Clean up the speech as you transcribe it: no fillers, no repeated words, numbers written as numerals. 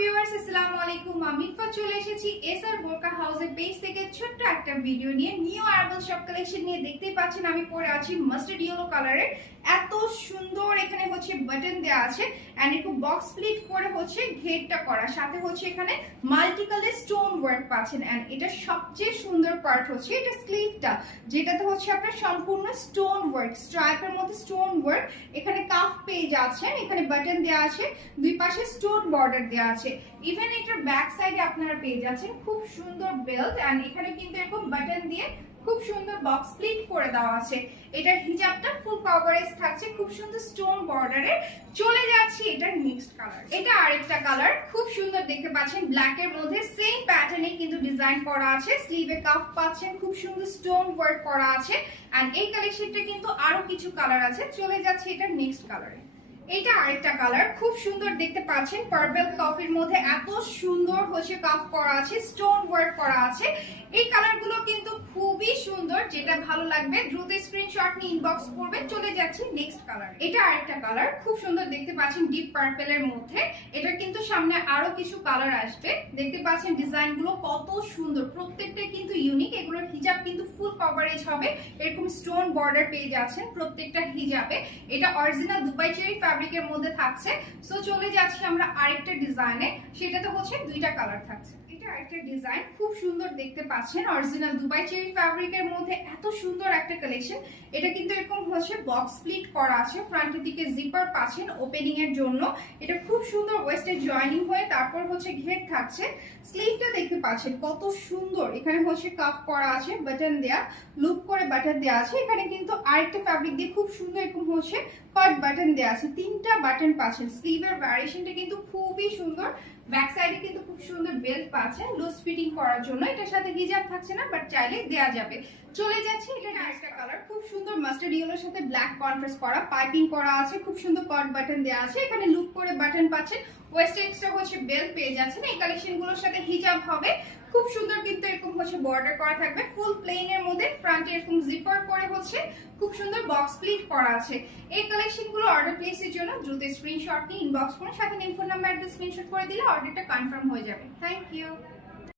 Viewers আসসালামু আলাইকুম। আমি ইফা চলে এসেছি এসআর বোরকা হাউসের পেজ থেকে ছোট্ট একটা ভিডিও নিয়ে। নিউ আরাবল শপ কালেকশন নিয়ে দেখতেই পাচ্ছেন আমি পরে আছি মাস্টার্ড ইয়েলো কালারের। এত সুন্দর এখানে হচ্ছে বাটন দেওয়া আছে এন্ড একটু বক্স স্প্লিট করে হচ্ছে ঘেরটা করা, সাথে হচ্ছে এখানে মাল্টি কালার স্টোন ওয়ার্ক পাচ্ছেন। এন্ড এটা সবচেয়ে সুন্দর পার্ট হচ্ছে এটা স্লিভটা, যেটাতে হচ্ছে আপনার সম্পূর্ণ স্টোন ওয়ার্ক, স্ট্রাইপের মধ্যে স্টোন ওয়ার্ক। এখানে কাফ পেয়ে যাচ্ছেন, এখানে বাটন দেওয়া আছে, দুই পাশে স্টোন বর্ডার দেওয়া আছে। ইভেন এটার ব্যাক সাইডে আপনারা পেয়ে যাচ্ছেন খুব সুন্দর বেল্ট এন্ড এখানে কিন্তু এরকম বাটন দিয়ে খুব সুন্দর বক্স স্প্লিট করে দেওয়া আছে। এটার হিজাবটা ফুল কভারেজ থাকছে খুব সুন্দর স্টোন বর্ডারে। চলে যাচ্ছি এটার নেক্সট কালার। এটা আরেকটা কালার, খুব সুন্দর দেখতে পাচ্ছেন ব্ল্যাক এর মধ্যে সেম প্যাটার্নে কিন্তু ডিজাইন করা আছে। স্লিভে কাফ পাচ্ছেন, খুব সুন্দর স্টোন ওয়ার্ক করা আছে। এন্ড এই কালেকশনটা কিন্তু আরো কিছু কালার আছে। চলে যাচ্ছে এটার নেক্সট কালারে। এটা আরেকটা কালার, খুব সুন্দর দেখতে পাচ্ছেন পার্পল কফির মধ্যে এত সুন্দর হচ্ছে কাফ করা আছে, স্টোন ওয়ার্ক করা আছে। এই কালারগুলো কিন্তু খুবই সুন্দর, যেটা ভালো লাগবে দ্রুত স্ক্রিনশট নিয়ে ইনবক্স করবেন। চলে যাচ্ছি নেক্সট কালার। এটা আরেকটা কালার, খুব সুন্দর দেখতে পাচ্ছেন ডিপ পার্পলের মধ্যে। এটা কিন্তু সামনে আরো কিছু কালার আসবে। দেখতে পাচ্ছেন ডিজাইনগুলো কত সুন্দর, প্রত্যেকটা কিন্তু ইউনিক। এগুলোর হিজাব কিন্তু ফুল কভারেজ হবে, এরকম স্টোন বর্ডার পেয়ে যাচ্ছেন প্রত্যেকটা হিজাবে। এটা অরিজিনাল দুবাই চেরি ফ্যাব্রিকের মধ্যে থাকছে। সো চলে যাচ্ছি আমরা আরেকটা ডিজাইনে, সেটাতে হচ্ছে দুইটা কালার থাকছে। এটা আরেকটা ডিজাইন, খুব সুন্দর দেখতে পাচ্ছেন অরিজিনাল দুবাই চেরি ফ্যাব্রিকের মধ্যে এত সুন্দর একটা কালেকশন। এটা কিন্তু এরকম হচ্ছে বক্স স্প্লিট করা আছে, ফ্রন্টের দিকে জিপার পাচ্ছেন ওপেনিং এর জন্য। এটা খুব সুন্দর ওয়েস্টে জয়েনিং হয়ে তারপর হচ্ছে ঘের থাকছে। স্লিভটা দেখতে পাচ্ছেন কত সুন্দর, এখানে হচ্ছে কাফ করা আছে, বাটন দেয়া, লুপ করে বাটন দেয়া আছে। এখানে কিন্তু আরেকটা ফ্যাব্রিক দিয়ে খুব সুন্দর এরকম হচ্ছে কাট বাটন দেয়া আছে, তিনটা বাটন পাচ্ছেন। স্লিভের ভ্যারিয়েশনটা কিন্তু খুবই সুন্দর। ব্যাক সাইডে কিন্তু খুব সুন্দর বেল্ট পাচ্ছেন লুজ ফিটিং করার জন্য। এটার সাথে হিজাব থাকছে না, বাট চাইলে দেয়া যাবে। চলে যাচ্ছে এটা আরেকটা কালার, খুব সুন্দর মাস্টার্ড ইয়েলোর সাথে ব্ল্যাক কন্ট্রাস্ট করা, পাইপিং করা আছে, খুব সুন্দর কাট বাটন দেয়া আছে। এখানে লুপ করে বাটন পাচ্ছেন, ওয়েস্ট এক্সট্রা হচ্ছে বেল্ট পেয়ে যাচ্ছেন। এই কালেকশনগুলোর সাথে হিজাব হবে, খুব সুন্দর কিন্তু এরকম হচ্ছে বর্ডার করা থাকবে ফুল প্লেন এর মধ্যে। ফ্রন্টে এরকম জিপার করে হচ্ছে খুব সুন্দর বক্স স্প্লিট করা আছে। এই কালেকশনগুলো অর্ডার প্লেসের জন্য দ্রুত স্ক্রিনশট নিয়ে ইনবক্স করুন, সাথে name, phone number, address screenshot করে দিলে অর্ডারটা কনফার্ম হয়ে যাবে। Thank you.